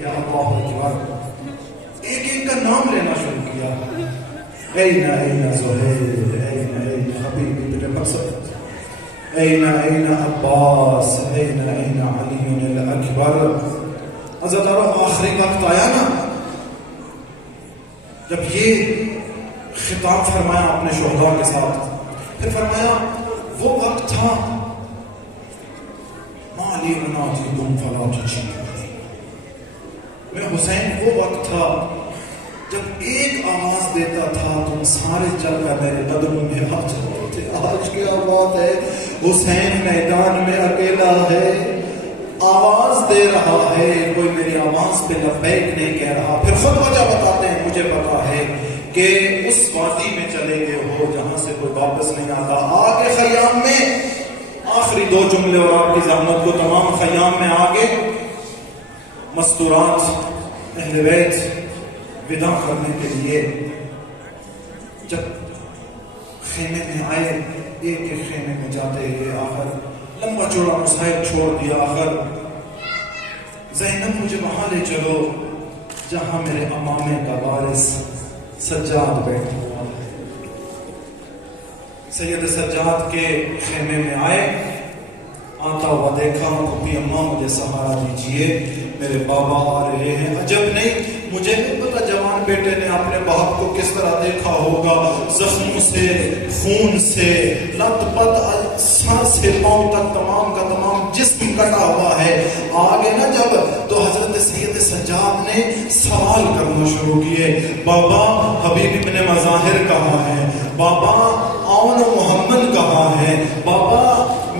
یا اللہ اکبر، ایک ایک کا نام لینا شروع کیا. اینا اینا زہیر، اینا اینا حبیبی بن مقصد، اینا اینا عباس، اینا اینا علی الاکبر. عزیزانو آخری وقت آیا نا جب یہ خطاب فرمایا اپنے شہداء کے ساتھ، پھر فرمایا وہ وقت تھا مالی مناتی تم فلا تجیبونی. میں حسین وہ وقت تھا جب ایک آواز دیتا تھا تم سارے چل کر میرے قدموں میں آ جاتے تھے. آج کیا بات ہے، حسین میدان میں اکیلا ہے، آواز دے رہا ہے، کوئی میری آواز پہ لبیک نہیں کہہ رہا. پھر خود وجہ بتاتے ہیں، مجھے پتا ہے کہ اس وادی میں چلے گئے ہو جہاں سے کوئی واپس نہیں آتا. آگے خیام میں آخری 2 جملے اور آپ کی زحمت کو تمام. خیام میں آگے مستورات اہل بیت ودا کرنے کے لیے جب خیمے میں آئے، ایک ایک خیمے میں جاتے ہوئے آخر لمبا چوڑا مصائب چھوڑ دیا. آخر زینب مجھے وہاں لے چلو جہاں میرے امامے کا وارث سجاد بیٹھا ہوا ہے. سید سجاد کے خیمے میں آئے، آتا ہوا دیکھا، پھوپھی اماں مجھے سہارا دیجئے، میرے بابا آ رہے ہیں. عجب نہیں، مجھے نہیں پتا جوان بیٹے نے اپنے باپ کو کس طرح دیکھا ہوگا، زخموں سے، خون سے لت پت، سر سے پاؤں تک تمام کا تمام جسم کٹا ہوا ہے. آگے نا جب تو حضرت سید سجاد نے سوال کرنا شروع کیے، بابا حبیب ابن مظاہر کہاں ہے، بابا آون محمد کہاں ہے، بابا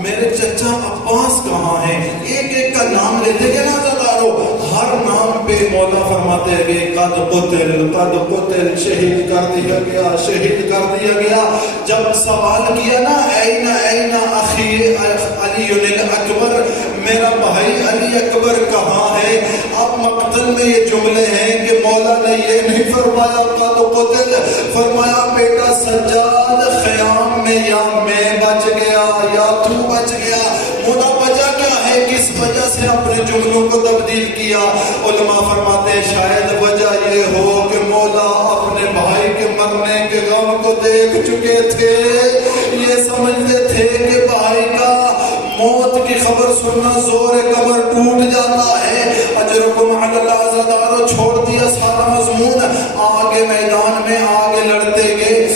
میرے چچا عباس کہاں ہیں. ایک ایک کا نام لیتے گئے نا زدارو، ہر نام پہ مولا فرماتے گئے قد قتل، شہید کر دیا گیا، شہید کر دیا گیا. جب سوال کیا نا اینا اینا اخی علی الاکبر، میرا بھائی علی اکبر کہاں ہے، اب مقتل میں یہ جملے ہیں کہ مولا نے یہ نہیں فرمایا قد قتل، فرمایا بیٹا سجاد خیام میں یا میں بچ گیا یا تو بچ گیا. مولا وجہ کیا ہے، کس وجہ سے اپنے جملوں کو تبدیل کیا؟ علماء فرماتے ہیں شاید وجہ یہ ہو کہ مولا اپنے بھائی کے مرنے کے غم کو دیکھ چکے تھے. یہ سمجھتے تھے کہ بھائی کا موت کی خبر سننا زور قمر ٹوٹ جاتا ہے. اجرکم علی اللہ زدارو چھوڑ دیا سارا مضمون، آگے میدان میں آگے لڑتے گئے.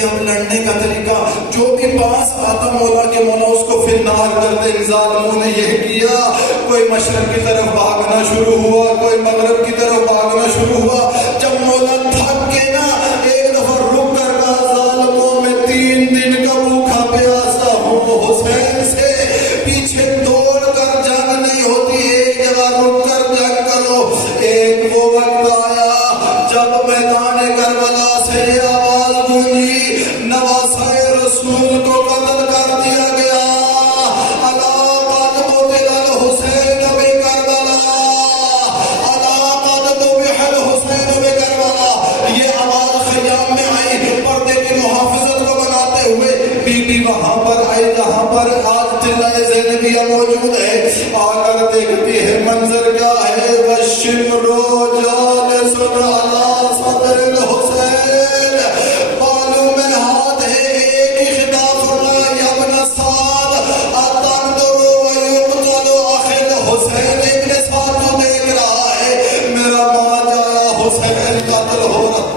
ہم لڑنے کا طریقہ جو بھی پاس آتا مولا کے مولا اس کو پھر نار کرتے. ان ظالموں نے یہ کیا، کوئی مشرق کی طرف بھاگنا شروع ہوا، کوئی مغرب کی طرف بھاگنا شروع ہوا. جب مولا تھک کے نا ایک دفعہ رک کر کہا ظالموں میں 3 دن کا بھوکا پیاسا ہوں، حسین سے پیچھے دوڑ کر جنگ نہیں ہوتی، ایک جگہ رک کر جنگ کرو. ایک وہ وقت آیا جب میدان کربلا سے آواز گونجی نواسۂ رسول کو قتل کر دیا گیا. الا قد قتل الحسین بکربلا، الا قد ذبح الحسین بکربلا. یہ آواز خیام میں آئی، پردے کی محافظت کو بناتے ہوئے بی بی وہاں پر آئی جہاں پر آج قلعہ زینبیہ موجود ہے. آ کر دیکھتی ہے منظر کیا ہے، والشمر جالس علی صدر الحسین، بالوں میں ہاتھ ہے، ایک ہی خطاب فرمایا یا ابن سعد اتنظر ویقتل اخی الحسین. ابن سعد تو دیکھ رہا ہے میرا ماں جایا، حسین قتل ہو رہا.